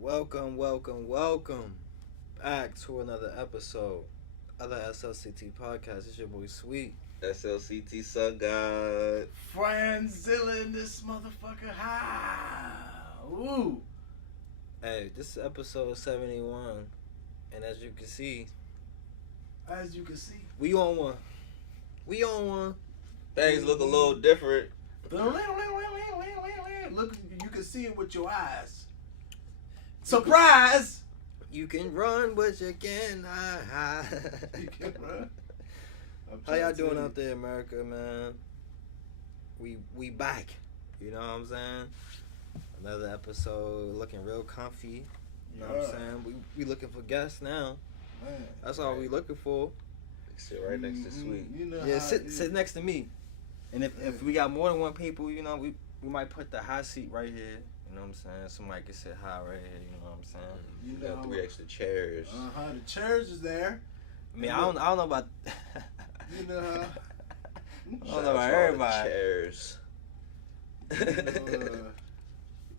Welcome back to another episode of the SLCT podcast. It's your boy Sweet. SLCT Sun God. Franzilla in this motherfucker. Ha! Ooh. Hey, this is episode 71, and as you can see, we on one. Things look a little different. Look, you can see it with your eyes. Surprise! You can run, but you cannot hide. You can run. How y'all doing out there, America, man? We back. You know what I'm saying? Another episode, looking real comfy. You know what I'm saying? We looking for guests now. Man, that's all we looking for. Sit right next to Sweet. You know sit next to me. And if we got more than one people, you know, we might put the hot seat right here. You know what I'm saying? Somebody can sit high right here. You know what I'm saying? You got 3 extra chairs. The chairs is there. I mean, I don't know about. You know how. I don't know about everybody. Chairs.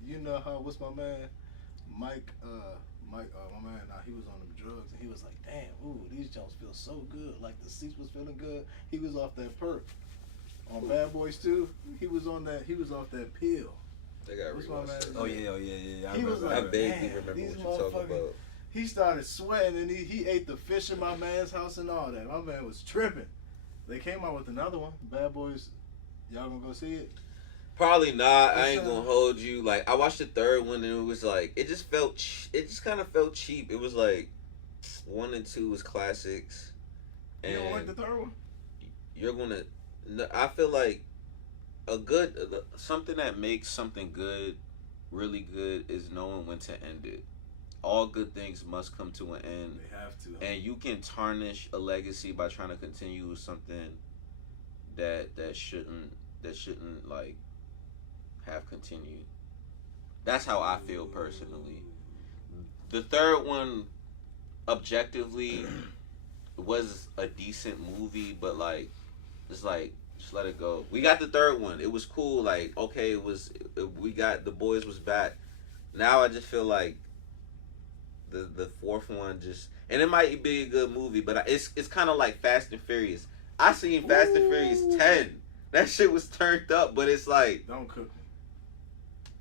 You know how? What's my man? Mike, my man, he was on them drugs and he was like, damn, ooh, these jumps feel so good. Like the seats was feeling good. He was off that perk. On Bad Boys 2, he was off that pill. They got rewatched. Oh yeah. I vaguely remember what you're talking about. He started sweating and he ate the fish in my man's house and all that. My man was tripping. They came out with another one, Bad Boys. Y'all gonna go see it? Probably not. I ain't gonna hold you. Like, I watched the third one and it was like, it just kind of felt cheap. It was like 1 and 2 was classics. And you don't like the third one? You're gonna. I feel like something that makes something good, really good, is knowing when to end it. All good things must come to an end. They have to. And you can tarnish a legacy by trying to continue with something that shouldn't like have continued. That's how I feel personally. The third one, objectively, was a decent movie, but like, it's like, just let it go. We got the third one. It was cool. Like, okay, we got the boys was back. Now I just feel like the fourth one just, and it might be a good movie, but it's kind of like Fast and Furious. I seen Fast and Furious 10. That shit was turned up, but it's like, don't cook me.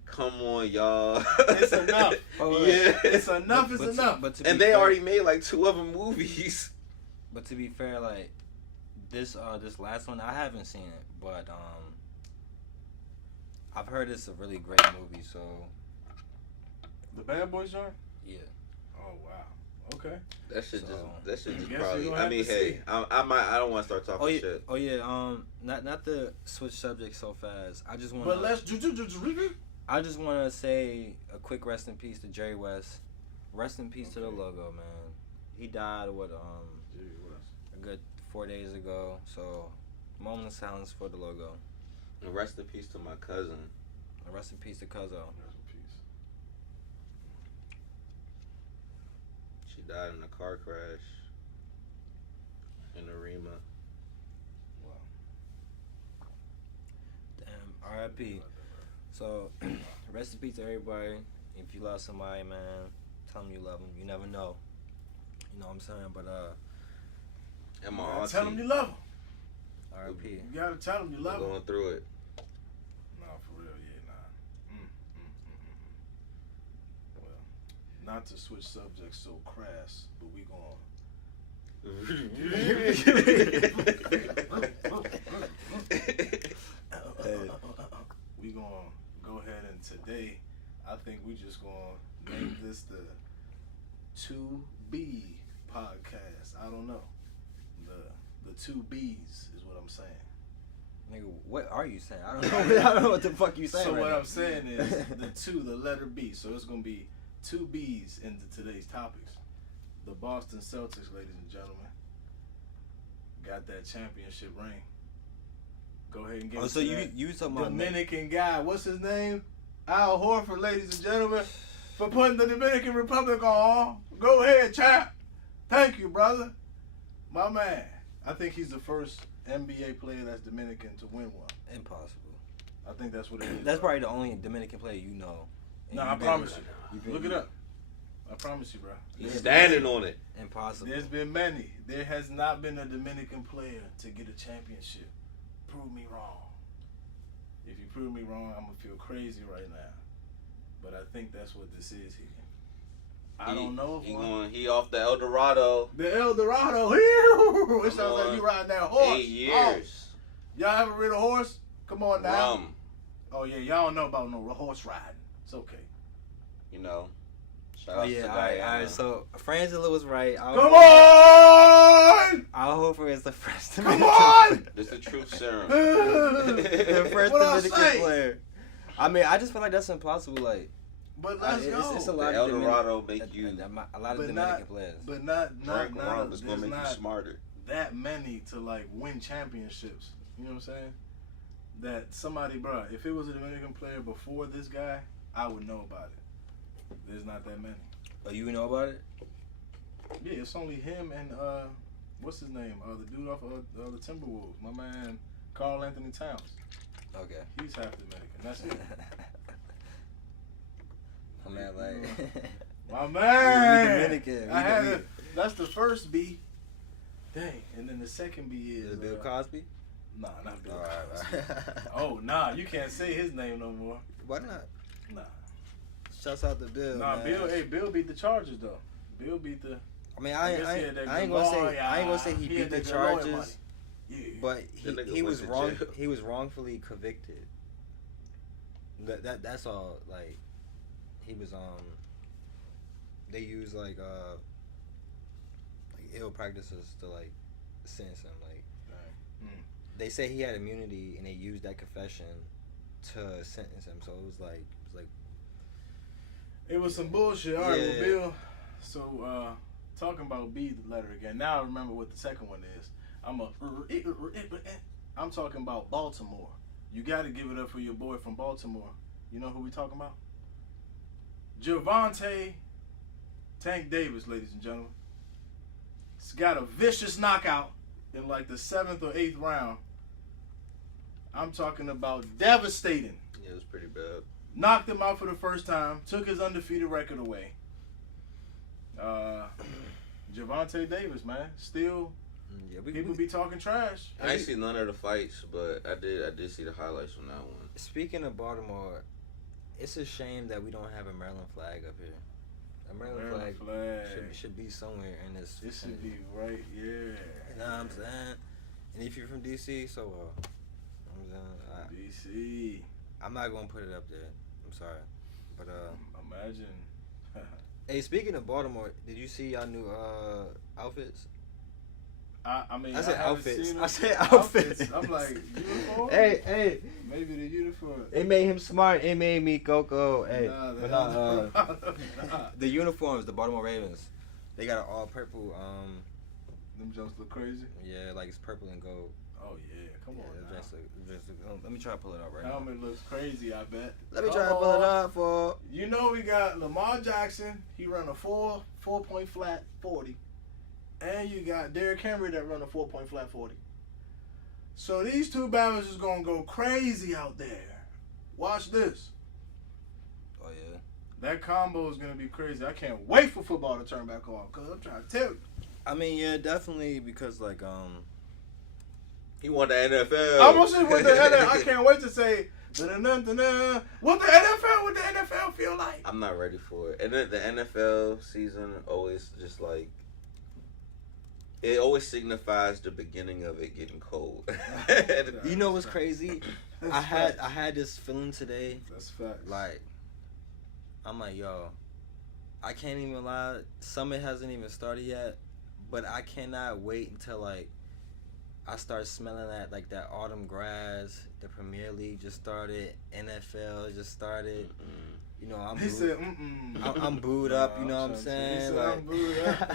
Come on, y'all. It's enough. Yeah, it's enough. It's enough. And they already made like 2 other movies. But to be fair, like this last one, I haven't seen it, but I've heard it's a really great movie. So the Bad Boys are. Yeah. Oh wow. Okay. That shit just probably. I mean, hey, I don't want to start talking shit. Oh yeah. Not to switch subjects so fast. I just want. But let's. I just want to say a quick rest in peace to Jerry West. Rest in peace to the logo, man. He died a good 4 days ago. So, moment of silence for the logo. And rest in peace to my cousin. And rest in peace to Cuzzo. Rest in peace. She died in a car crash in Arima. Wow. Damn, R.I.P. So, rest in peace to everybody. If you love somebody, man, tell them you love them. You never know. You know what I'm saying? But, and my auntie. Tell them you love them. R.I.P. You gotta tell them you love them. Going through it. No, for real, yeah, nah. Well, not to switch subjects so crass, but we gonna go ahead and today, I think we just gonna name this the 2B podcast. I don't know. The 2 B's is what I'm saying. Nigga, what are you saying? I don't know what the fuck you saying. So right what now. I'm saying is the letter B. So it's gonna be 2 B's into today's topics. The Boston Celtics, ladies and gentlemen, got that championship ring. Go ahead and give it so to you talking about Dominican guy. What's his name? Al Horford, ladies and gentlemen, for putting the Dominican Republic on. Go ahead, chap. Thank you, brother. My man. I think he's the first NBA player that's Dominican to win one. Impossible. I think that's what it is. That's probably the only Dominican player you know. No, I promise you. Look it up. I promise you, bro. He's standing on it. Impossible. There's been many. There has not been a Dominican player to get a championship. Prove me wrong. If you prove me wrong, I'm gonna feel crazy right now. But I think that's what this is here. I don't know. He off the El Dorado. The El Dorado. It sounds like you riding that horse. 8 years. Oh. Y'all ever rid a horse? Come on now. Rum. Oh yeah, y'all don't know about no horse riding. It's okay. You know. Shout Oh out yeah, to all right. Guyana. So Frangela was right. Come on! Al Hofer is the first Come Dominican on! This is the truth serum. the first What I Dominican say? player. I mean, I just feel like that's impossible. Like, But let's go. it's a The lot El of Dorado make you. a lot of But Dominican not- players. But not Drink rum. It's there's gonna make you not smarter. that many to like win championships. You know what I'm saying? That somebody, bro, if it was a Dominican player before this guy, I would know about it. There's not that many. Oh, you know about it? Yeah, it's only him and what's his name? The dude off the Timberwolves, my man Carl Anthony Towns. Okay. He's half Dominican. That's it. My man, like, My man. Dominican. I had a, that's the first B. Dang, and then the second B is Bill Cosby. Nah, not Bill All Cosby. right. Oh nah, you can't say his name no more. Why not? Nah, Shouts out to Bill. nah. man. Bill, hey, Bill beat the Chargers though. Bill beat the. I mean, I guess he had that I ain't good gonna say lawyer. I ain't gonna say he He beat had the that good lawyer money. charges, Yeah. but That nigga he went was to wrong. jail. He was wrongfully convicted. That's all. Like, he was they use like ill practices to like sentence him. Like, they say he had immunity, and they used that confession to sentence him. So it was like It was some bullshit. All right, Yeah. well, Bill. So talking about B the letter again. Now I remember what the second one is. I'm talking about Baltimore. You got to give it up for your boy from Baltimore. You know who we talking about? Javonte Tank Davis, ladies and gentlemen. He's got a vicious knockout in like the 7th or 8th round. I'm talking about devastating. Yeah, it was pretty bad. Knocked him out for the first time. Took his undefeated record away. Javonte Davis, man. Still, people be talking trash. I ain't seen none of the fights, but I did see the highlights from that one. Speaking of Baltimore, it's a shame that we don't have a Maryland flag up here. A Maryland flag should be somewhere in this. It should be right, yeah. You know what I'm saying? And if you're from DC, so I'm saying, DC. I'm not gonna put it up there. I'm sorry, but Imagine. hey, speaking of Baltimore, did you see y'all new outfits? I mean, I said haven't outfits. seen them. I said outfits. I'm like, uniform? Hey, Maybe the uniform. it made him smart. It made me Coco. Hey, Nah, but nah. the uniforms, the Baltimore Ravens, they got an all purple. Them jumps look crazy. Yeah, like it's purple and gold. Oh yeah, come on Yeah, now. let me try to pull it up right now. Helmet looks crazy, I bet. Let me Come try to pull it on. up for. You know we got Lamar Jackson. He run a 4-point flat 40. And you got Derrick Henry that run a 4-point flat 40. So these two battles is going to go crazy out there. Watch this. Oh yeah. That combo is going to be crazy. I can't wait for football to turn back on because I'm trying to tell you. I mean, yeah, definitely because like He won the NFL. I'm going to say what the NFL, I can't wait to say da-da-da-da-da. What the NFL feel like. I'm not ready for it. And then the NFL season always just like, it always signifies the beginning of it getting cold. you know what's crazy? That's I facts. had this feeling today. That's facts. Like, I'm like, yo, I can't even lie. Summer hasn't even started yet, but I cannot wait until like I start smelling that autumn grass. The Premier League just started. NFL just started. You know, He said, I'm booed up. You know what I'm He saying? said, Like, I'm booed up.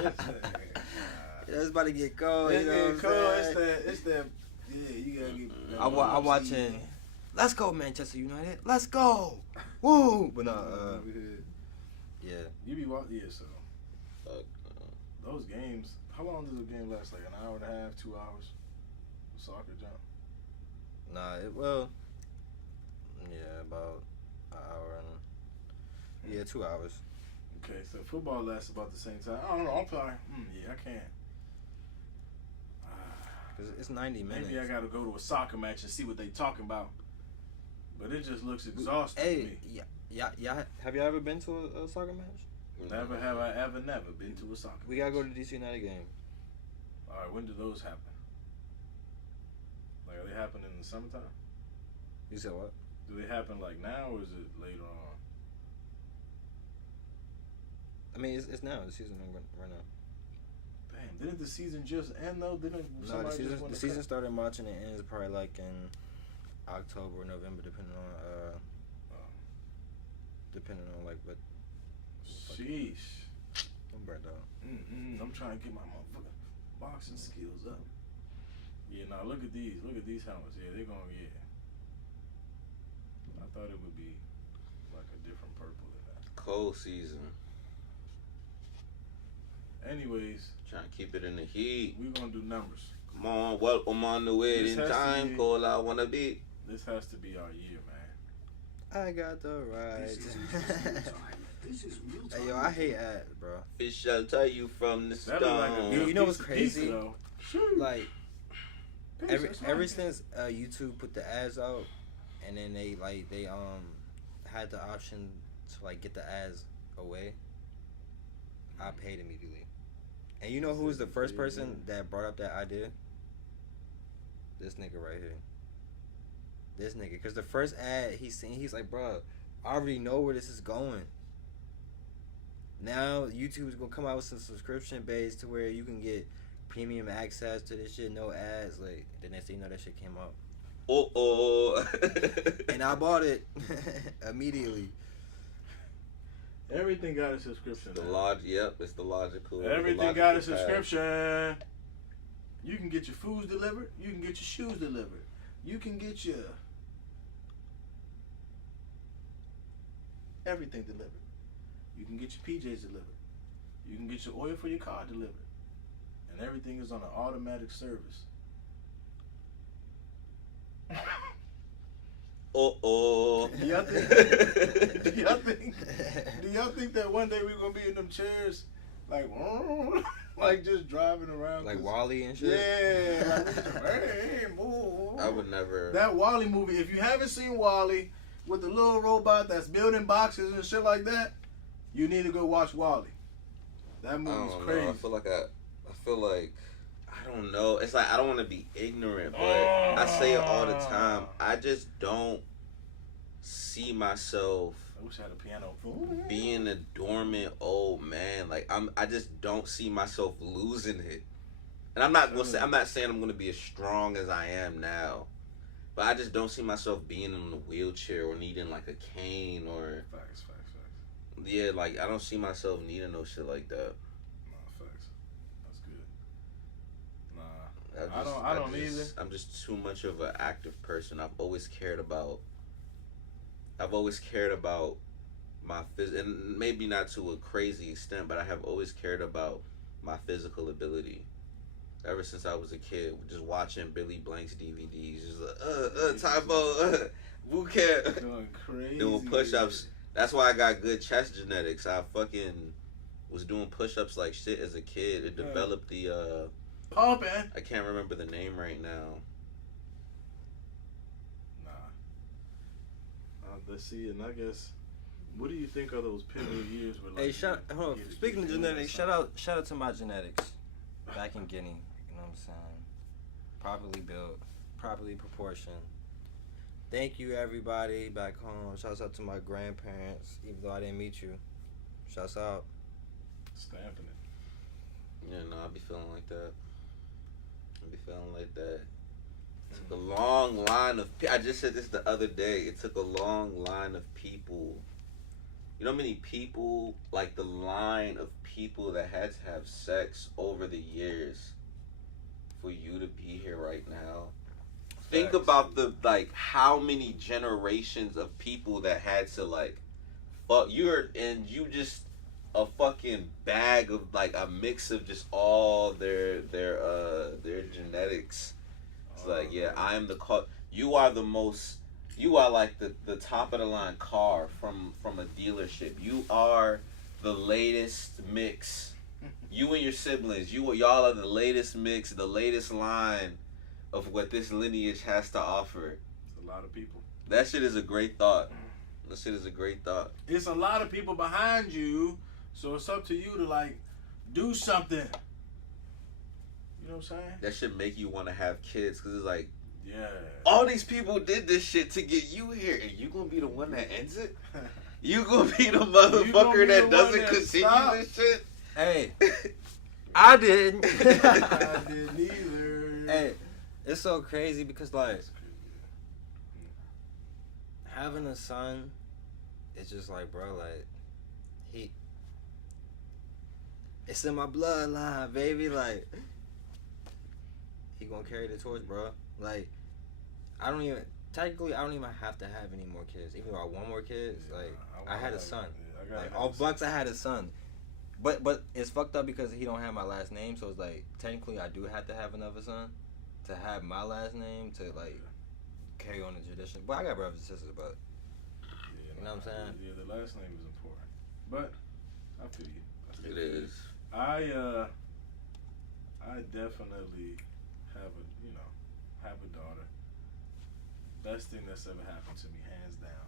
it's about to get cold. It's You know what I'm cold. saying? It's that. Yeah, you gotta get. I'm watching. Let's go, Manchester United. Let's go. Woo! But no, yeah. You be watching, yeah. So those games. How long does a game last? Like an hour and a half, 2 hours. Soccer jump. Nah, yeah, about an hour and 2 hours. Okay, so football lasts about the same time. I don't know. I'm sorry. Yeah, I can't. Cause it's 90 minutes. Maybe I gotta go to a soccer match and see what they talking about. But it just looks exhausting to me. Yeah. Have y'all ever been to a soccer match? Never have I ever been to a soccer match. We gotta go to DC United game. All right, when do those happen? Like, are they happening in the summertime? You said what? Do they happen like now, or is it later on? I mean, it's now. The season right now. Damn, didn't the season just end though? No, the season started in March and it ends probably like in October or November, depending on like what. Sheesh. I'm burnt out. I'm trying to get my motherfucking boxing skills up. Yeah, now look at these. Look at these helmets. Yeah, they're going. Yeah. I thought it would be like a different purple than that. Cold season. Anyways, Trying to keep it in the heat. we're gonna do numbers. Come on, welcome on the way This in has to time. be- Call I wanna be. This has to be our year, man. I got the right. This is real time. Hey yo, I hate ads, bro. It shall tell you from the That look like a stone. good You know what's piece of pizza, crazy? though. Shoot. Like Pizza, that's ever right. since YouTube put the ads out, and then they had the option to like get the ads away, I paid immediately. And you know who was the first person that brought up that idea? This nigga right here. This nigga, because the first ad he seen, he's like, bro, I already know where this is going. Now YouTube is gonna come out with some subscription base to where you can get premium access to this shit, no ads. Like the next thing you know, that shit came out, and I bought it immediately. Everything got a subscription. now. Yep, it's the logical. Everything the got a logical path. subscription. You can get your foods delivered. You can get your shoes delivered. You can get your everything delivered. You can get your PJs delivered. You can get your oil for your car delivered. And everything is on an automatic service. Do y'all think? Do y'all think that one day we're gonna be in them chairs, like, like just driving around, Like Wally and shit. Yeah. Like, hey, move. I would never. That Wally movie. If you haven't seen Wally with the little robot that's building boxes and shit like that, you need to go watch Wally. That I movie's don't crazy. know. I feel like I don't know. It's like I don't want to be ignorant, but I say it all the time. I just don't see myself I wish I had a piano. being a dormant old man. Like I just don't see myself losing it. And I'm not saying I'm gonna be as strong as I am now, but I just don't see myself being in a wheelchair or needing like a cane or Facts. yeah, like I don't see myself needing no shit like that. Nah, facts. That's good. Nah. I don't either. I'm just too much of an active person. I've always cared about my and maybe not to a crazy extent, but I have always cared about my physical ability. Ever since I was a kid, just watching Billy Blank's DVDs, just typo, boot camp, Going crazy. doing push-ups. That's why I got good chest genetics. I fucking was doing push-ups like shit as a kid. It developed the Pumping. I can't remember the name right now. Nah. Let's see, and I guess, what do you think of those pivotal years where, like, Hold on. Speaking of genetics, shout out to my genetics back in Guinea. You know what I'm saying? Properly built, properly proportioned. Thank you, everybody back home. Shouts out to my grandparents, even though I didn't meet you. Shouts out. Stamping it. Yeah, no, I be feeling like that. It took a long line of. I just said this the other day. It took a long line of people. You know how many people, like the line of people that had to have sex over the years for you to be here right now? Think Facts. about how many generations of people that had to fuck you just a fucking bag of a mix of just all their genetics. It's I am you are the top of the line car from a dealership. You are the latest mix. You and your siblings, y'all are the latest mix, the latest line of what this lineage has to offer. It's a lot of people. That shit is a great thought. That shit is a great thought. It's a lot of people behind you, so it's up to you to like do something. You know what I'm saying? That should make you want to have kids, because it's like, Yeah. all these people did this shit to get you here, and you gonna be the one that ends it? You gonna be the motherfucker that doesn't continue this shit? Hey, I didn't. I didn't either. Hey, it's so crazy because like having a son, it's just like, bro, like it's in my bloodline, baby. Like he gonna carry the torch, bro. Like I don't even have to have any more kids. Even though I want more kids, like I had a son. Like off Bucks, I had a son. But it's fucked up because he don't have my last name, so it's like technically I do have to have another son to have my last name to like carry on the tradition. But I got brothers and sisters, but you know what I'm saying? Yeah, the last name is important. But I feel you. It is. I definitely have a daughter. Best thing that's ever happened to me, hands down,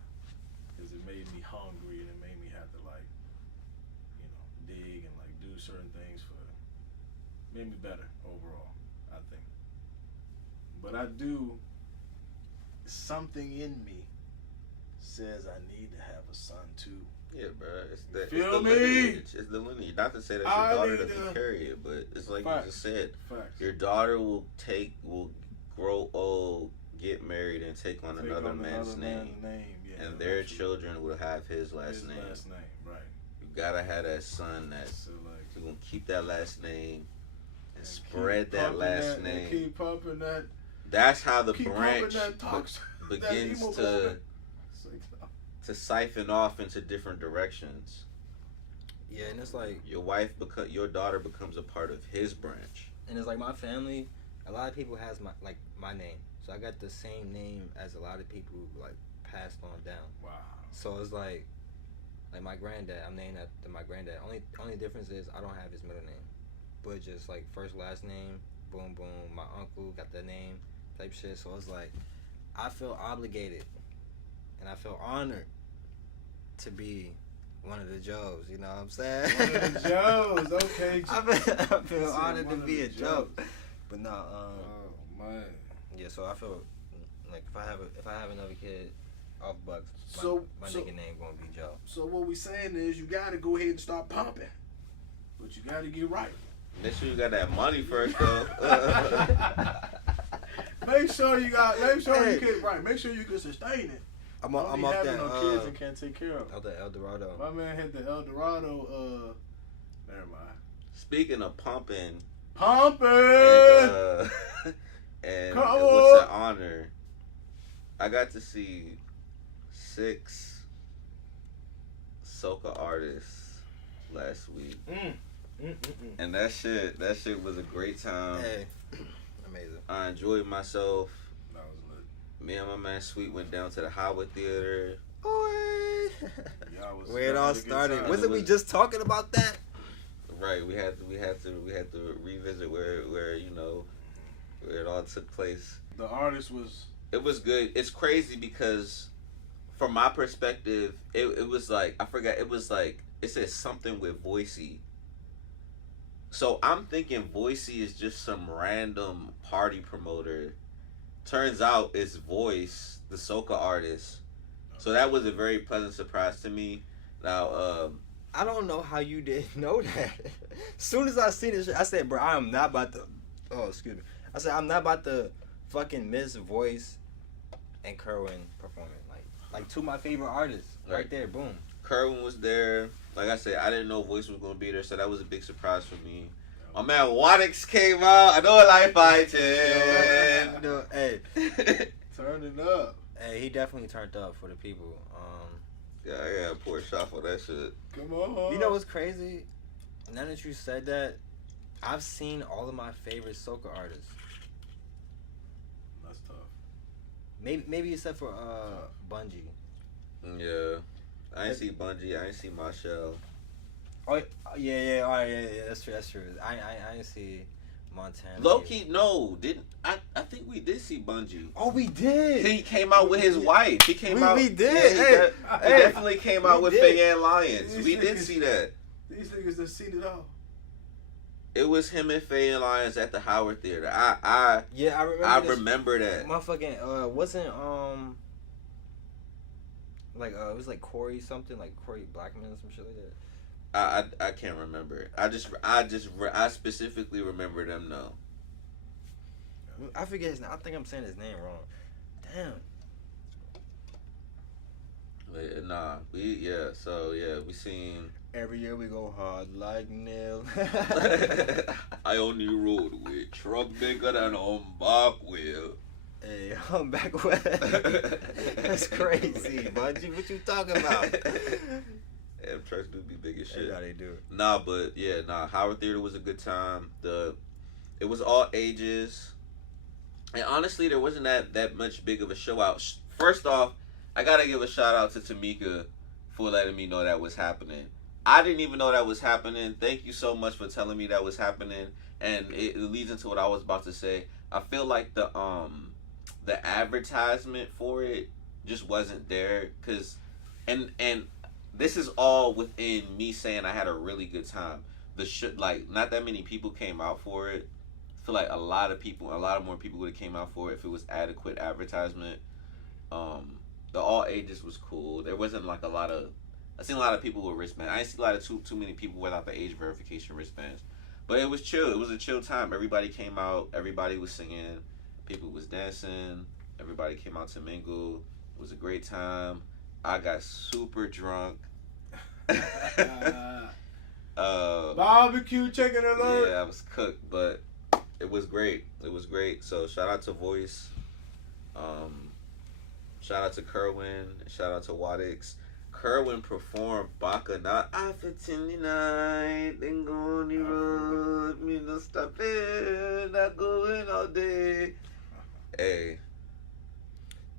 because it made me hungry and it made me have to like, dig and like do certain things made me better overall, I think. But I do, something in me says I need to have a son too. Yeah, bro. It's Feel the me? lineage. It's the lineage. Not to say that your I daughter need doesn't to- carry it, but it's like Facts. you just said. Facts. Your daughter will grow old, get married, and take on Take another on man's another name. man's name. Yeah, And their absolutely. children will have his last His name. last name, right. You gotta have that son that's So like gonna keep that last name and and spread keep that pumping last and name. keep pumping that. That's how the keep branch pumping that tox- that begins emo to moment. It's like, to siphon off into different directions. Yeah, and it's like Your daughter becomes a part of his branch. and it's like my family, a lot of people has my name. So I got the same name as a lot of people like passed on down. wow. So it's like my granddad, I'm named after my granddad. Only difference is I don't have his middle name. But just like first last name, boom boom, my uncle got the name type shit. So it's like I feel obligated and I feel honored to be one of the Joes, you know what I'm saying? One of the Joes, okay. I feel See, honored to one of be the a Joe. But no, Oh man. yeah, so I feel like if I have another kid off Bucks, my So- nigga name gonna be Joe. So what we saying is you gotta go ahead and start pumping, but you gotta get right. Make sure you got that money first, though. Make sure you Hey. get right. Make sure you can sustain it. I'm Don't be off having that no kids and can't take care of them. out the El Dorado. My man hit the El Dorado. Never mind. Speaking of pumping, Pumping. and, and Come what's on. an honor, I got to see 6 soca artists last week, and that shit was a great time. Hey, amazing. I enjoyed myself. That was lit. Me and my man Sweet went down to the Howard Theater. Y'all was Where it all having a good started. time. Wasn't we just talking about that? Right, we had to revisit where where it all took place. The artist was. It was good. It's crazy because from my perspective, it was like, I forgot, it was like, it said something with Voicey. So I'm thinking Voicey is just some random party promoter. Turns out it's Voice, the soca artist. So that was a very pleasant surprise to me. Now, I don't know how you didn't know that. Soon as I seen this shit, I said, bro, I am not about to. Oh, excuse me. I said, I'm not about to fucking miss Voice and Kerwin performing. Like two of my favorite artists. Right there, boom. Kerwin was there. Like I said, I didn't know Voice was going to be there, so that was a big surprise for me. My man Wadix came out. I know I like fighting. No, hey, Turn it up. hey, he definitely turned up for the people. Yeah, I gotta pour a shot for that shit. Come on. You know what's crazy? Now that you said that, I've seen all of my favorite soca artists. That's tough. Maybe except for Bungie. Yeah. I ain't see Bungie. I ain't see Marshall. Oh yeah. All right, yeah. That's true. I didn't see Montana. Low key, no, didn't I think we did see Bungie. Oh, we did. He came out with his wife. He came out. We did. Yeah, he definitely came out with did. Faye Ann Lyons. These We did niggas- see that. These niggas done seen it all. It was him and Faye Ann Lyons at the Howard Theater. Yeah, I remember. I this. remember that. Motherfucking wasn't like it was like Corey something, like Corey Blackman or some shit like that. I can't remember. I specifically remember them. No. I forget his name. I think I'm saying his name wrong. Damn. Nah, we seen. Every year we go hard like nail. I only rode with truck bigger than on back wheel. Hey, I'm back with. That's crazy, Bungie. What you talking about? Damn, trucks do be big as shit. That's how they do it. Nah, Howard Theater was a good time. It was all ages. And honestly, there wasn't that much big of a show out. First off, I gotta give a shout out to Tamika for letting me know that was happening. I didn't even know that was happening. Thank you so much for telling me that was happening. And it leads into what I was about to say. I feel like the advertisement for it just wasn't there. And this is all within me saying I had a really good time. Not that many people came out for it. I feel like a lot more people would have came out for it if it was adequate advertisement. The all ages was cool. There wasn't like I seen a lot of people with wristbands. I didn't see a lot of too many people without the age verification wristbands. But it was chill. It was a chill time. Everybody came out. Everybody was singing. People was dancing. Everybody came out to mingle. It was a great time. I got super drunk. Barbecue chicken alert. Yeah, I was cooked, but it was great. So shout out to Voice. Shout out to Kerwin. Shout out to Wadix. Kerwin performed Baka Not After 29. Then go on the road. Me no stopping. Not going all day. Hey.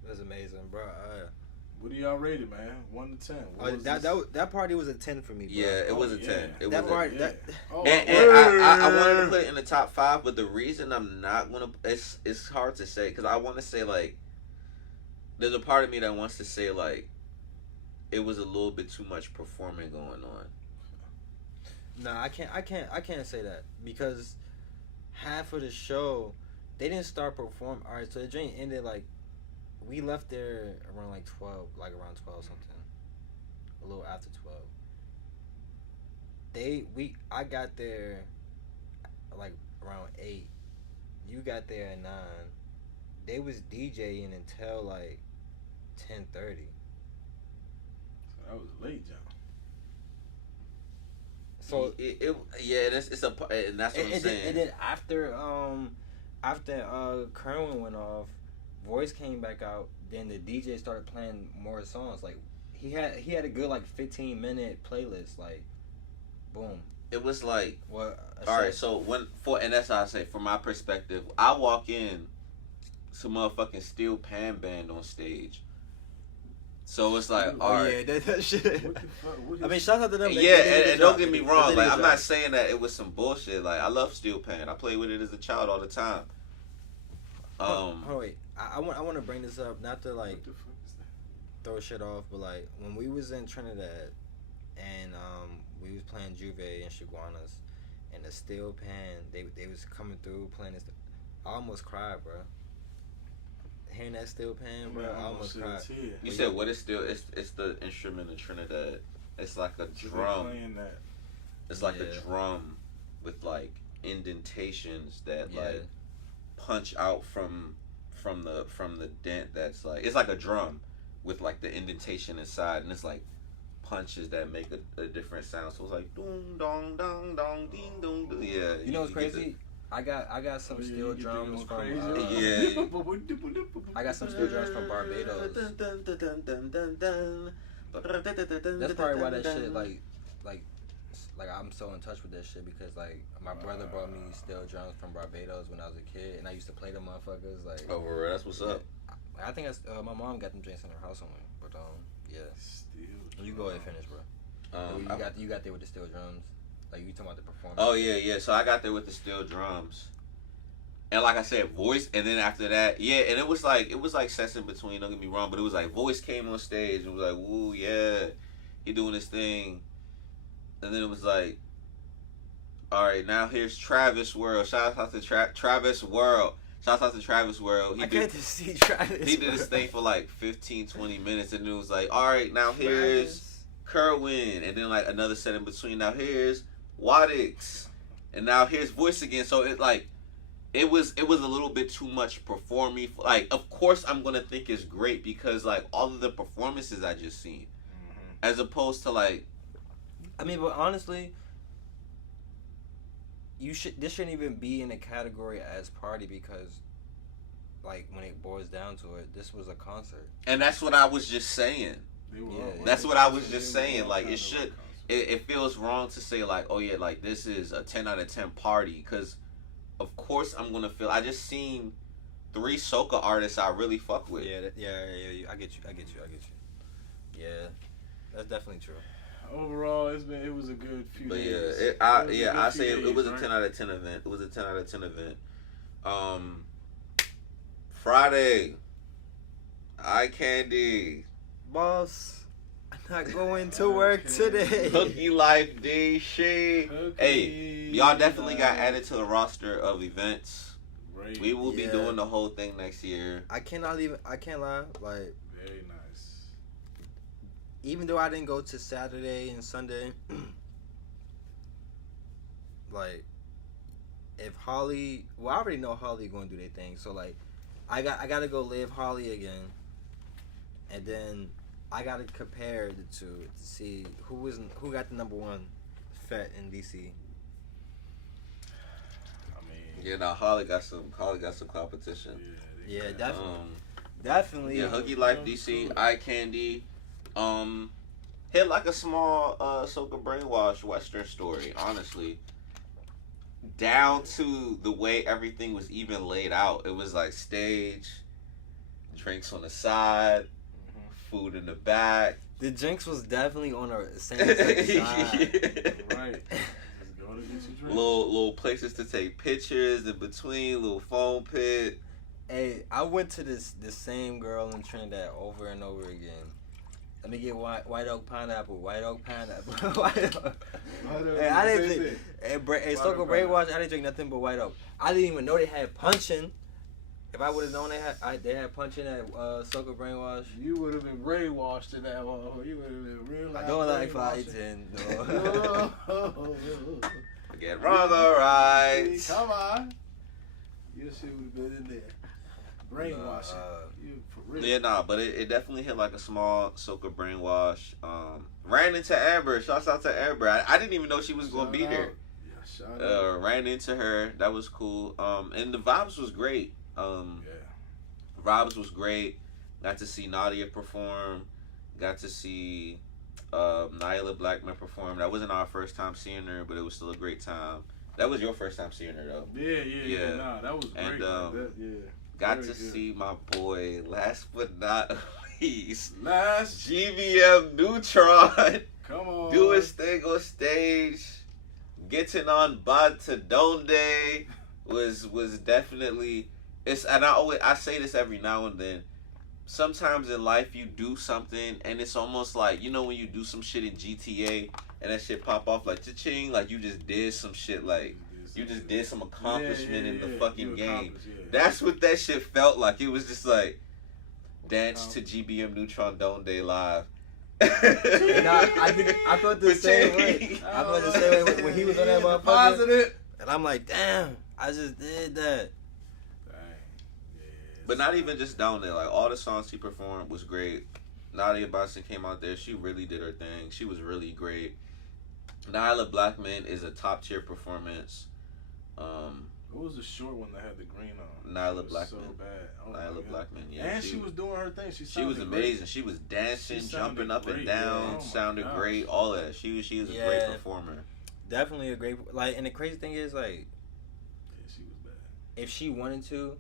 That's amazing, bro. What do y'all rate it, man? 1 to 10. That party was a 10 for me, bro. Yeah, it was a 10. It that was party. And I wanted to put it in the top 5, but the reason I'm not gonna, it's hard to say because I want to say like, there's a part of me that wants to say like, it was a little bit too much performing going on. Nah, I can't say that because half of the show, they didn't start performing. All right, so the drink ended like, we left there around like 12, like around 12 something, a little after 12. I got there like around 8. You got there at 9. They was DJing until like 10:30. That was late, John. So it's a, and that's what I'm saying. And then after Kerwin went off, Voice came back out. Then the DJ started playing more songs. Like he had a good like 15-minute playlist. Like, boom. It was like, what? All right. So and that's how I say from my perspective, I walk in, some motherfucking steel pan band on stage. So it's like, all right. Yeah, that shit. What the fuck? I mean, shout out to them. And don't get me wrong. Like, I'm not saying that it was some bullshit. Like, I love steel pan. I played with it as a child all the time. Wait. I want to bring this up, not to like What the fuck is that? throw shit off, but like when we was in Trinidad and we was playing Juve and Shiguanas and the steel pan, they was coming through playing this. I almost cried, bro. Hearing that steel pan, bro, I almost cried. You said what is steel? It's the instrument in Trinidad. It's like a drum. It's like a drum with like indentations that like punch out from the dent. That's like, it's like a drum with like the indentation inside, and it's like punches that make a different sound. So it's like doom dong dong dong ding dong dong. Yeah. You know what's crazy? I got some steel drums from I got some steel drums from Barbados. That's probably why that shit like I'm so in touch with that shit because like my brother brought me steel drums from Barbados when I was a kid and I used to play them motherfuckers like. Oh, that's what's up. I think that's my mom got them drinks in her house somewhere, but yeah. Steel You go ahead and finish, bro. You got there with the steel drums. Like you talking about the performance. Oh yeah. So I got there with the steel drums. And like I said, voice, and then after that, yeah, and it was like sets in between, don't get me wrong, but it was like voice came on stage and was like, woo, yeah, he doing this thing. And then it was like, all right, now here's Travis World. Shout out to Travis World. Shout out to Travis World. I can't just see Travis. He did his thing for like 15, 20 minutes, and it was like, all right, now here's Kerwin, and then like another set in between. Now here's Waddix, and now here's voice again. So it like, it was a little bit too much performing. Like, of course I'm gonna think it's great because like all of the performances I just seen, as opposed to like, I mean, but honestly, this shouldn't even be in the category as party because, like, when it boils down to it, this was a concert. And that's what I was just saying. That's what I was just saying. Like, it feels wrong to say like, oh yeah, like this is a 10 out of 10 party because, of course I'm gonna feel. I just seen 3 soca artists I really fuck with. Yeah. I get you. Yeah, that's definitely true. Overall, it was a good few But days. I say it was a 10 out of 10 event. It was a 10 out of 10 event. Friday, eye candy. Boss, I'm not going to work today. Hooky Life D shit. Hey, y'all definitely got added to the roster of events. Great. We will be doing the whole thing next year. I can't lie, like, Very nice. even though I didn't go to Saturday and Sunday, like, if Holly, well, I already know Holly going to do their thing, so like, I got to go live Holly again, and then I got to compare the two to see who got the number 1 fet in DC. Yeah, now Holly got some competition. Yeah, definitely. Yeah, Hooky Life DC, Eye Candy, hit like a small Soca Brainwash Western story, honestly. Down to the way everything was even laid out. It was like stage, drinks on the side, food in the back. The drinks was definitely on the same side. Right. Little places to take pictures in between, little foam pit. Hey, I went to the same girl in Trinidad over and over again. Let me get white oak pineapple. White oak. Hey, I didn't drink. Hey, Soca Brainwash. I didn't drink nothing but white oak. I didn't even know they had punching. If I would have known they had punching at Soca Brainwash, you would have been brainwashed in that one. You would have been real. I don't like fighting. No. Get wrong or right. Come on. Your shit would have been in there. Brainwashing. You for real. Yeah, nah, but it definitely hit like a small Soca Brainwash. Ran into Amber. Shouts out to Amber. I didn't even know she was going to be here. Yeah, shout out. Ran into her. That was cool. And the vibes was great. Vibes was great. Got to see Nadia perform. Got to see Nyla Blackman perform. That wasn't our first time seeing her, but it was still a great time. That was your first time seeing her, though. Yeah. Nah, that was great. And got to see my boy, last but not least, last GBM Neutron. Come on. Do his thing on stage. Getting on Bad to Donde was definitely. And I say this every now and then. Sometimes in life you do something and it's almost like, you know, when you do some shit in GTA and that shit pop off like cha-ching, like you just did some shit, like you just did some accomplishment in the fucking game. That's what that shit felt like. It was just like dance to GBM Neutron Donde live. I felt the same way. I felt the same way when he was on that motherfucker. And I'm like, damn, I just did that. But not even just down there. Like, all the songs he performed was great. Nadia Boston came out there. She really did her thing. She was really great. Nyla Blackman is a top-tier performance. What was the short one that had the green on? Nyla Blackman. So bad. Nyla Blackman, yeah. And she was doing her thing. She was amazing. Great. She was dancing, jumping up and down, yeah. sounded great, all that. She was a great performer. Definitely a great, like, and the crazy thing is, like, yeah, she was bad. If she wanted to,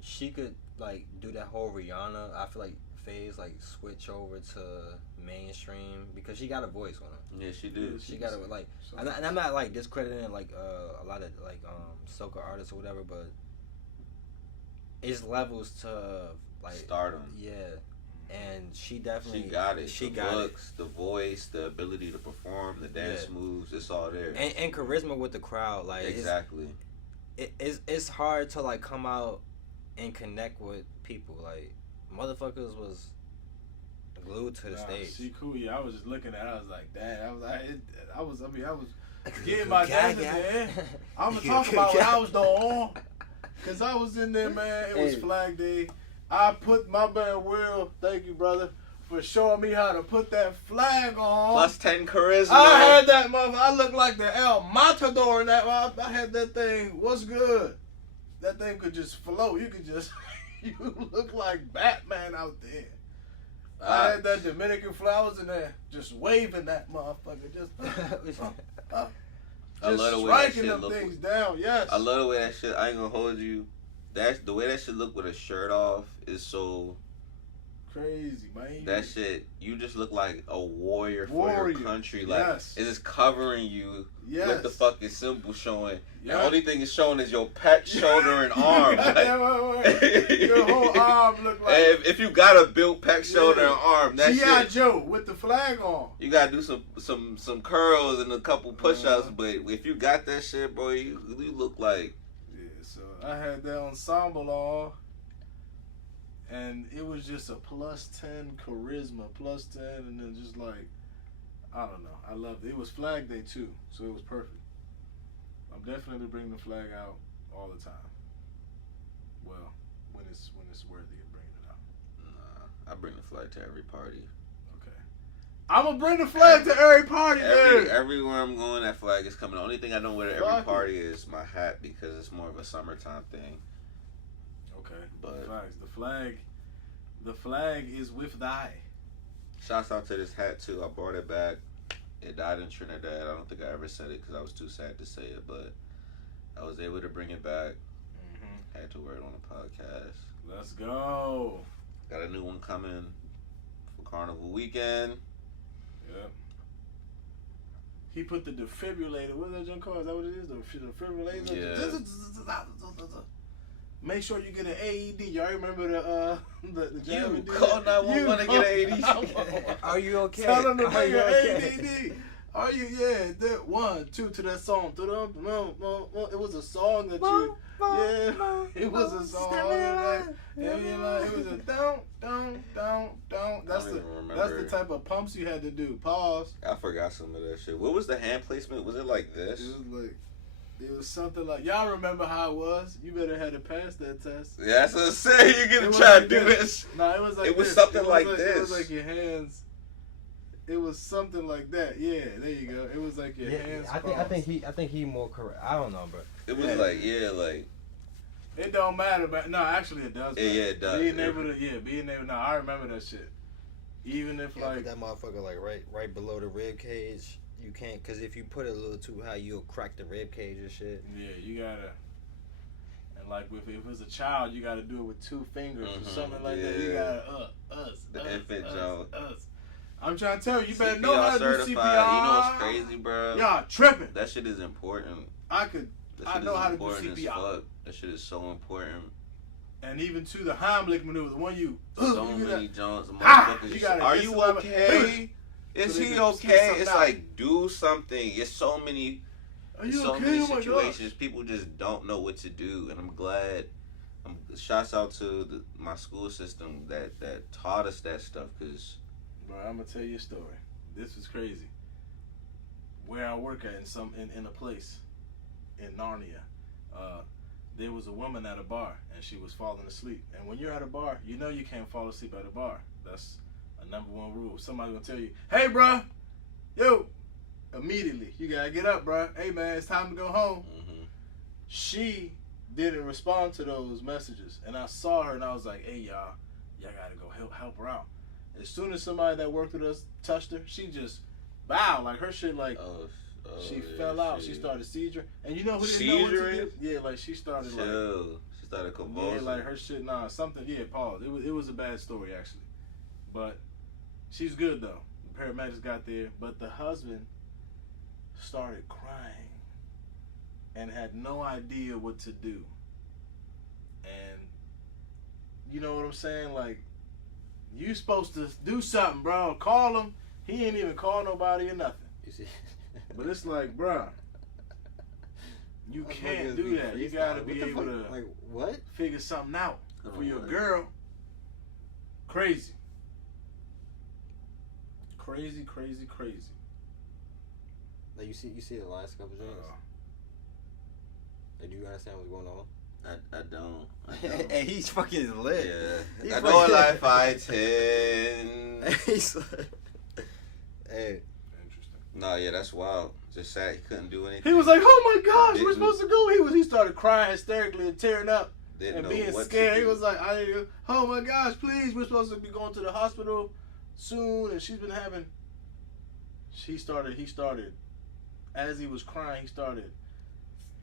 she could, like, do that whole Rihanna. I feel like phase, like switch over to mainstream because she got a voice on her. Yeah, she do. She got it like, and I'm not like discrediting like a lot of like soca artists or whatever, but it's levels to like stardom. Yeah, and she definitely got it. She the got looks, the voice, the ability to perform, the dance moves. It's all there. And charisma with the crowd. Like exactly. It's hard to like come out and connect with people. Like motherfuckers was glued to the stage. She cool. Yeah, I was just looking at her. I was like, damn. I was getting my dance there. I'm gonna talk about what I was doing. Cause I was in there, man. It was Flag Day. I put my man Will. Thank you, brother, for showing me how to put that flag on. Plus 10 charisma. I had that mother. I looked like the El Matador in that. I had that thing. What's good? That thing could just float. You could just. You look like Batman out there. I had that Dominican flowers in there, just waving that motherfucker, just I love the way striking that shit them things down. Yes, I love the way that shit. I ain't gonna hold you. That's the way that shit look with a shirt off is so crazy, man. That shit, you just look like a warrior for your country. Like it is covering you with the fucking symbol showing. The only thing it's showing is your pec, shoulder, and arm. Your whole arm look like. If you got a built pec, shoulder, and arm, that G.I. Joe with the flag on. You gotta do some curls and a couple push-ups, but if you got that shit, bro, you look like. Yeah, so I had that ensemble on. And it was just a plus 10 charisma, plus 10, and then just like, I don't know. I loved it. It was Flag Day too, so it was perfect. I'm definitely bringing the flag out all the time. Well, when it's worthy of bringing it out. Nah, I bring the flag to every party. Okay. I'm gonna bring the flag to every party, man. Everywhere I'm going, that flag is coming. The only thing I don't wear to every party is my hat because it's more of a summertime thing. Okay, but the flag is with thy. Shouts out to this hat too. I brought it back. It died in Trinidad. I don't think I ever said it because I was too sad to say it, but I was able to bring it back. Had to wear it on the podcast. Let's go. Got a new one coming for Carnival weekend. Yep. He put the defibrillator. What's that junk called? Is that what it is? The defibrillator. Yeah. Make sure you get an AED. Y'all remember the you call 911 to get an AED. Are you okay? Tell them to bring an AED. Are you? Yeah. That 1, 2 to that song. It was a song that you. Yeah. It was a song. It was a don't. That's the type of pumps you had to do. Pause. I forgot some of that shit. What was the hand placement? Was it like this? It was something like, y'all remember how it was? You better had to pass that test. Yeah, that's what I'm saying. You're going to try to do this. No, it was like it was something like this. It was like your hands. It was something like that. Yeah, there you go. It was like your hands. I think he more correct. I don't know, bro. It was like. It don't matter, but no, actually it does. Yeah, it does. Being able to, no, I remember that shit. Even if like that motherfucker like right below the rib cage. You can't, because if you put it a little too high, you'll crack the rib cage and shit. Yeah, you gotta. And like if it's a child, you gotta do it with 2 fingers or something like that. You gotta the infant Joe. I'm trying to tell you, you better CPR know how to certified. do CPR. You know what's crazy, bro? Y'all tripping. That shit is important. I know how to do CPR. That shit is so important. And even to the Heimlich maneuver, the one you. So many Jones, motherfuckers. Are you okay? Is he okay? It's like, do something. It's so many situations. People just don't know what to do. And I'm glad. Shouts out to my school system that taught us that stuff. Cause, bro, I'm going to tell you a story. This is crazy. Where I work at in a place in Narnia, there was a woman at a bar and she was falling asleep. And when you're at a bar, you know you can't fall asleep at a bar. That's number 1 rule. Somebody's gonna tell you, hey, bro, yo, immediately, you gotta get up, bro. Hey, man, it's time to go home. She didn't respond to those messages. And I saw her and I was like, hey, y'all gotta go help her out. As soon as somebody that worked with us touched her, she just bowed. Like, her shit, like, she fell out. She started seizure. And you know who didn't know what to do? Yeah, like, she started, she started convulsing. Yeah, like, her shit, something, pause. It was a bad story, actually. But she's good though. The paramedics got there, but the husband started crying and had no idea what to do. And you know what I'm saying? Like, you supposed to do something, bro. Call him. He ain't even call nobody or nothing. You see? But it's like, bro, you can't do that. You gotta be able to like what? figure something out for your girl. Crazy. Crazy. Like you see the last couple joints. Like, do you understand what's going on? I don't. And he's fucking lit. Yeah. I know a life fighting. Hey. Interesting. No, yeah, that's wild. Just sad he couldn't do anything. He was like, "Oh my gosh, we're supposed to go." He started crying hysterically and tearing up Didn't and know being what to scared. do. He was like, "Oh my gosh, please, we're supposed to be going to the hospital soon." And she's been having. He started, as he was crying, he started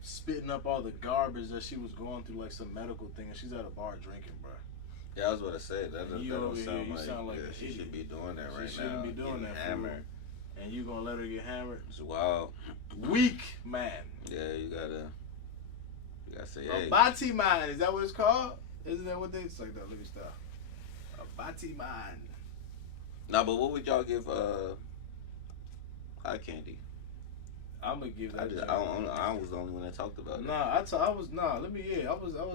spitting up all the garbage that she was going through, like some medical thing, and she's at a bar drinking, bro. Yeah, I was about to say that You don't over here, sound you like, sound like yeah, an she idiot. should be doing that She right now. shouldn't be doing Getting that, hammered. And you gonna let her get hammered? It's wild. Weak man. Yeah, you gotta say, A hey. bati man, is that what it's called? Isn't that what they say? No, let me stop. A bati man. Nah, but what would y'all give eye candy? I'm gonna give that. I was the only one that talked about it. I was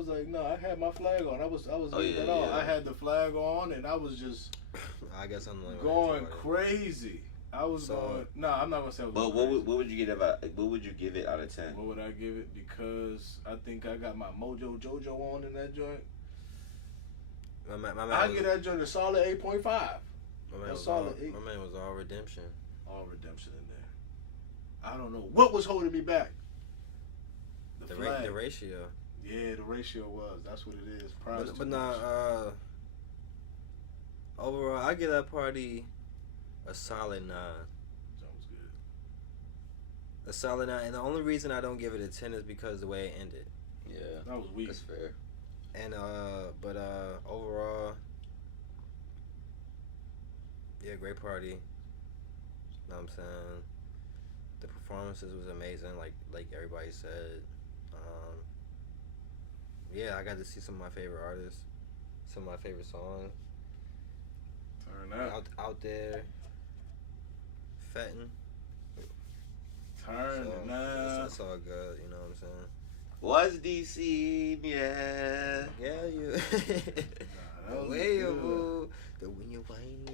like, I had my flag on. I was leaving that on. I had the flag on, and I was just I guess I'm like going crazy. I was going. I'm not gonna say. But what would you give it out of 10? What would I give it? Because I think I got my Mojo Jojo on in that joint. I give that joint a solid 8.5. My man was all redemption. All redemption in there. I don't know what was holding me back. The ratio. Yeah, the ratio was. That's what it is. But overall, I give that party a solid 9. Sounds good. A solid 9, and the only reason I don't give it a 10 is because the way it ended. Yeah, that was weak. That's fair. And overall, yeah, great party. You know what I'm saying? The performances was amazing, like everybody said. Yeah, I got to see some of my favorite artists, some of my favorite songs. Turn up. Out there, fetting. Turn up. That's all good, you know what I'm saying? Was DC, yeah. Yeah, you. The way you move, the when you whine,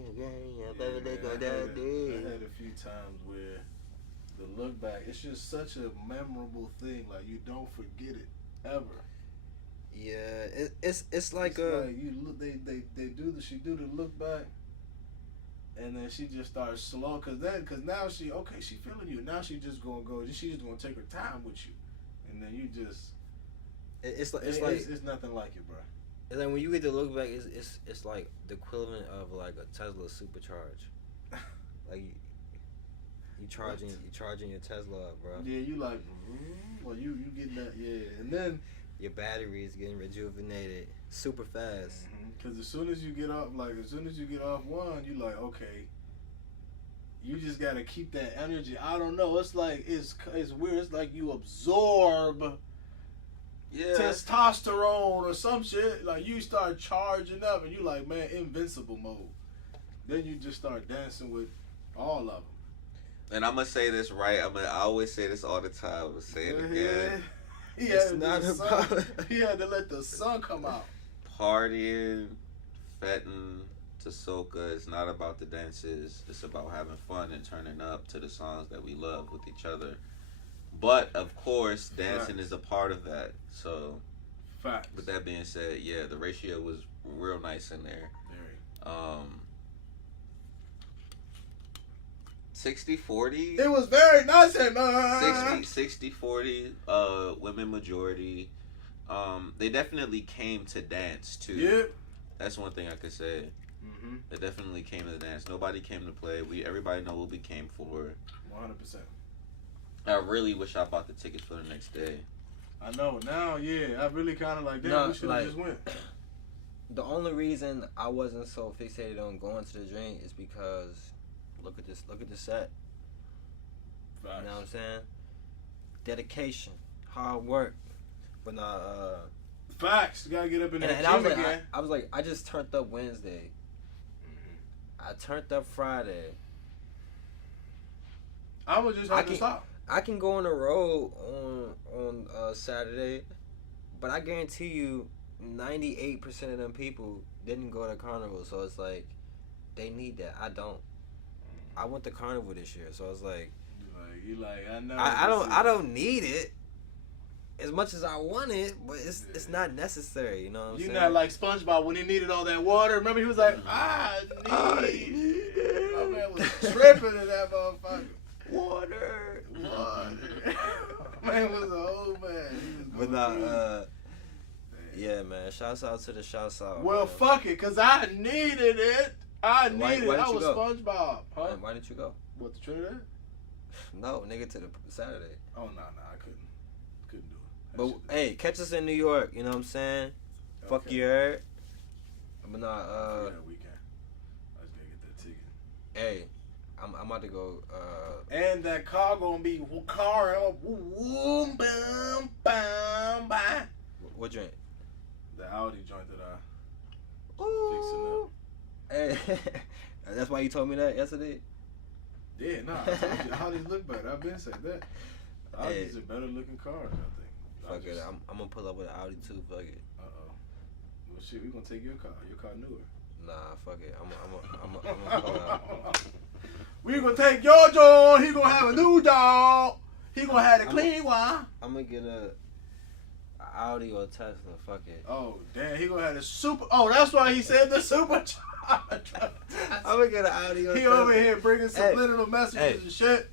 they go down there. I had a few times where the look back, it's just such a memorable thing. Like, you don't forget it ever. Yeah, it's like you look. She do the look back, and then she just starts slow. Cause now she feeling you. Now she just gonna go. She's just gonna take her time with you, and then you just. It's nothing like it, bro. It's like when you get the look back, it's like the equivalent of like a Tesla supercharge. Like you charging your Tesla up, bro. Yeah, you like, well, you getting that, yeah, and then your battery is getting rejuvenated super fast. Because as soon as you get off one, you like, okay, you just gotta keep that energy. I don't know. It's like it's weird. It's like you absorb. Yeah. Testosterone or some shit. Like, you start charging up and you like, man, invincible mode. Then you just start dancing with all of them. And I'm gonna say this right. I always say this all the time. I'm gonna say it again. He had to let the sun come out. Partying, fetting to soca is not about the dances. It's about having fun and turning up to the songs that we love with each other. But of course, dancing is a part of that. So, Facts. With that being said, yeah, the ratio was real nice in there. Very. 60-40. It was very nice and 60-40. Women majority. They definitely came to dance too. Yep. That's one thing I could say. Mm-hmm. They definitely came to dance. Nobody came to play. Everybody know what we came for. 100%. I really wish I bought the tickets for the next day. I know. Now, yeah, I really kind of like, damn, we should have just went. The only reason I wasn't so fixated on going to the drink is because look at this set. Facts. You know what I'm saying? Dedication, hard work. But Facts. You gotta get up in that and gym I was like, again. I was like, I just turned up Wednesday. I turned up Friday. I would just have to stop. I can go on the road on Saturday, but I guarantee you, 98% of them people didn't go to Carnival. So it's like, they need that. I don't. I went to Carnival this year, so it's like, You like I know. I don't need it as much as I want it, but it's not necessary. You know what I'm saying? You're not like SpongeBob when he needed all that water. Remember he was like, I need it. My man was tripping in that motherfucker. Water. Man was an old man. But yeah, man. Shouts out to the shouts out. Well, man. fuck it, cause I needed it. I Why needed it. I didn't was you go? SpongeBob. Huh? Why didn't you go? What, the Trinidad? No, nigga, to the Saturday. Oh no, I couldn't do it. That But shit- hey, catch us in New York. You know what I'm saying? Fuck Okay. you, heard? But For that weekend. I just gotta get that ticket. hey, I'm about to go. And that car gonna be car. Boom, bam, bam, bam. What drink? The Audi joint that I Ooh. Hey, that's why you told me that yesterday. Yeah, nah, I told you, Audis look better. I've been saying that. Audis Hey. are better looking cars, I think. Fuck it, I'm gonna pull up with an Audi too. Fuck it. Well, shit, we gonna take your car. Your car newer. Nah, fuck it. I'm gonna pull up. We gonna take your dog. He gonna have a new dog. He gonna have a clean one. I'm gonna get a Audi or a Tesla. Fuck it. Oh damn, he gonna have the super. Oh, that's why he said the supercharger. I'm gonna get an Audi or a He Tesla. over here bringing subliminal messages and shit.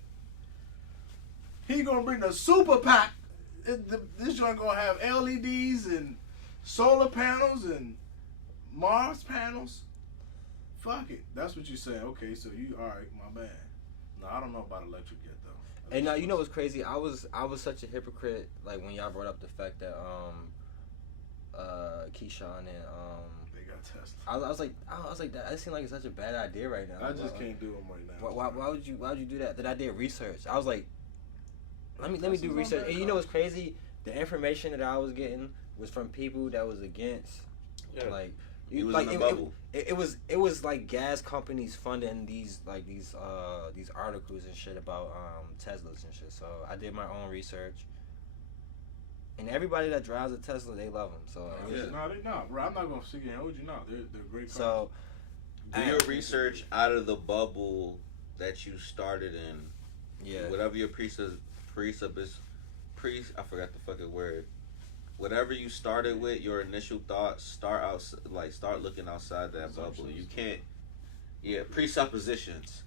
He gonna bring the super pack. This joint gonna have LEDs and solar panels and Mars panels. Fuck it. That's what you say. Okay, so you alright, my man. No, I don't know about electric yet though. Hey, now you know what's crazy? I was such a hypocrite. Like when y'all brought up the fact that Keyshawn and They got Tesla. I was like that seemed like it's such a bad idea right now. I just can't do them right now. Why would you do that? Then I did research. I was like, let me do Tesla's not research. bad And you know what's crazy? The information that I was getting was from people that was against. Yeah. Like He was like in the bubble. It was like gas companies funding these articles and shit about Teslas and shit. So I did my own research. And everybody that drives a Tesla, they love them. So it was, No, they not, bro. I'm not gonna sit here and hold you. No, they're great cars. so Do your research out of the bubble that you started in. yeah. Whatever your I forgot the fucking word. Whatever you started with, your initial thoughts, start looking outside that bubble. You can't. Yeah, presuppositions.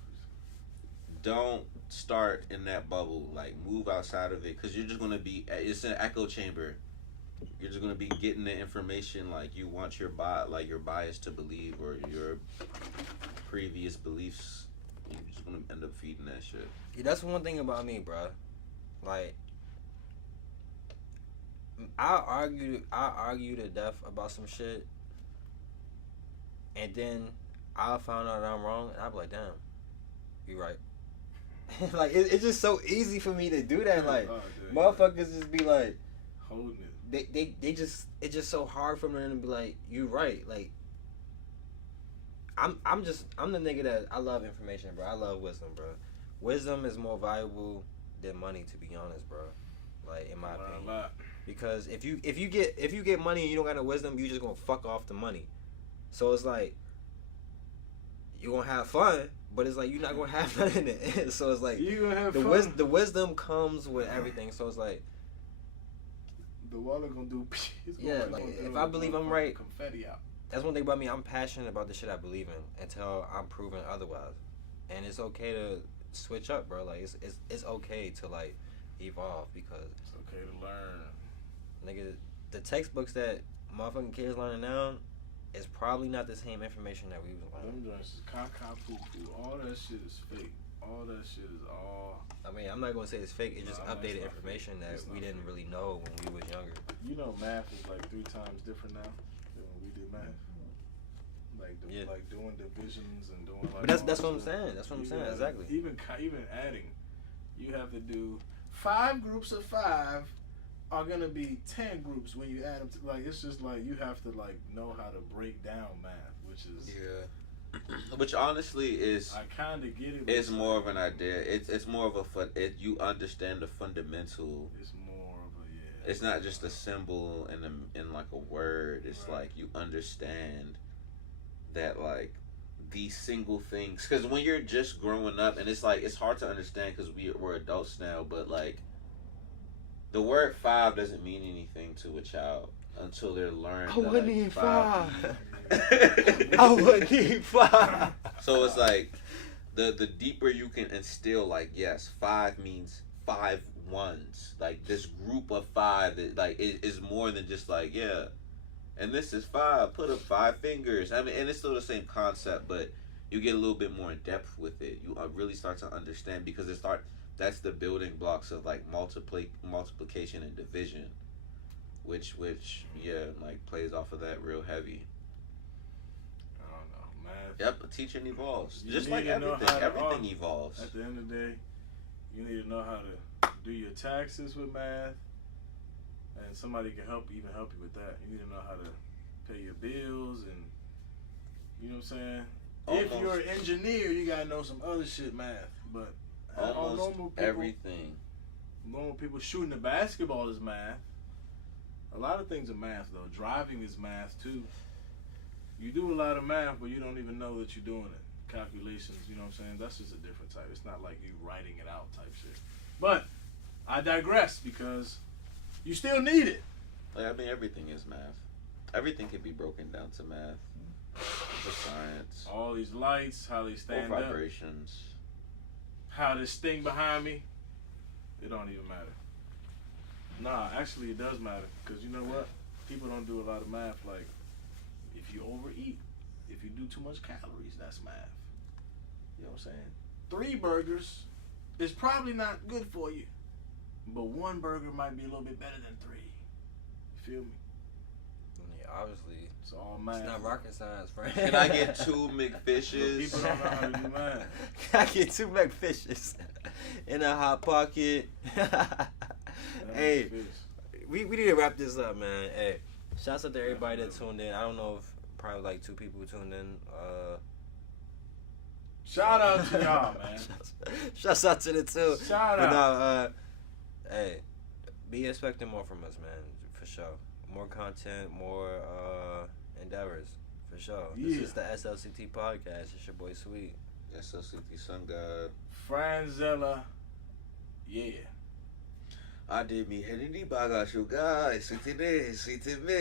Don't start in that bubble. Like, move outside of it, because you're just gonna be. It's an echo chamber. You're just gonna be getting the information like you want your bias to believe, or your previous beliefs. You're just gonna end up feeding that shit. Yeah, that's one thing about me, bro. Like, I argue to death about some shit, and then I found out that I'm wrong, and I'll be like, damn, you right. Like, it's just so easy for me to do that. Like, motherfuckers just be like, holding it. they just, it's just so hard for them to be like, you right. Like, I'm the nigga that I love information, bro. I love wisdom, bro. Wisdom is more valuable than money, to be honest, bro. Like, in my opinion. A lot. Because if you get money and you don't got no wisdom, you just gonna fuck off the money. So it's like, you gonna have fun, but it's like you're not gonna have none in it. So it's like You gonna have fun. the wisdom comes with everything. So it's like, The water gonna do. Yeah, like, if I believe I'm right- confetti out. that's one thing about me. I'm passionate about the shit I believe in until I'm proven otherwise. And it's okay to switch up, bro. Like, it's okay to like evolve, because It's okay to learn. nigga, the textbooks that motherfucking kids learning now is probably not the same information that we was learning. Them joints is caca poo poo. All that shit is fake. All that shit is all. I mean, I'm not gonna say it's fake. It's just Nah, updated it's not information fake. that It's we not didn't fake. really know when we was younger. You know, math is like 3 times different now than when we did math. Yeah. like doing divisions and doing like. But that's all what I'm this stuff. saying. That's what I'm You saying. gotta- Exactly. Even adding, you have to do 5 groups of 5 are gonna be 10 groups when you add them. Like it's just like you have to like know how to break down math, which is Which honestly is I kind of get it. but it's more of an idea. It's more of a you understand the fundamental. It's more of a It's not just a symbol in like a word. It's Right. like you understand that like these single things. Because when you're just growing up, and it's like it's hard to understand because we're adults now. But like the word 5 doesn't mean anything to a child until they're learned. I wouldn't need 5. means. I wouldn't need 5. So it's like the deeper you can instill, like, yes, 5 means 5 ones. Like this group of 5 that like is more than just like, yeah, and this is 5. Put up 5 fingers. I mean, and it's still the same concept, but you get a little bit more in depth with it. You really start to understand because that's the building blocks of like multiplication and division, which yeah, like plays off of that real heavy. I don't know math. Yep, teaching evolves. You Just need like to know everything. how to Everything argue. evolves. At the end of the day, you need to know how to do your taxes with math, and somebody can help you with that. You need to know how to pay your bills, and you know what I'm saying. If Almost- you're an engineer, you gotta know some other shit math. But all Almost everything. normal people shooting the basketball is math. A lot of things are math though. Driving is math too. You do a lot of math, but you don't even know that you're doing it. Calculations, you know what I'm saying? That's just a different type. It's not like you writing it out type shit. But I digress because you still need it. Like, I mean, everything is math. Everything can be broken down to math. The science. All these lights, how they Or stand up, vibrations. how this thing behind me, it don't even matter. Nah, actually it does matter because you know what? People don't do a lot of math. Like if you overeat, if you do too much calories, that's math. You know what I'm saying? 3 burgers is probably not good for you, but 1 burger might be a little bit better than 3. You feel me? Yeah, obviously. It's all math. It's not rocket science, friend. Can I get 2 People McFishes? don't know how to do math. Can I get 2 McFishes in a hot pocket? Hey, we need to wrap this up, man. Hey, shouts out to everybody that tuned in. I don't know if probably like 2 people tuned in. Shout out to y'all, man. Shouts out to the 2. Shout But out. hey, be expecting more from us, man, for sure. More content, more endeavors, for sure. This Yeah. is the SLCT podcast. It's your boy Sweet. SLCT Sun God. Franzella. Yeah. I did me head in the baga sugar. Sweetie, sweetie me.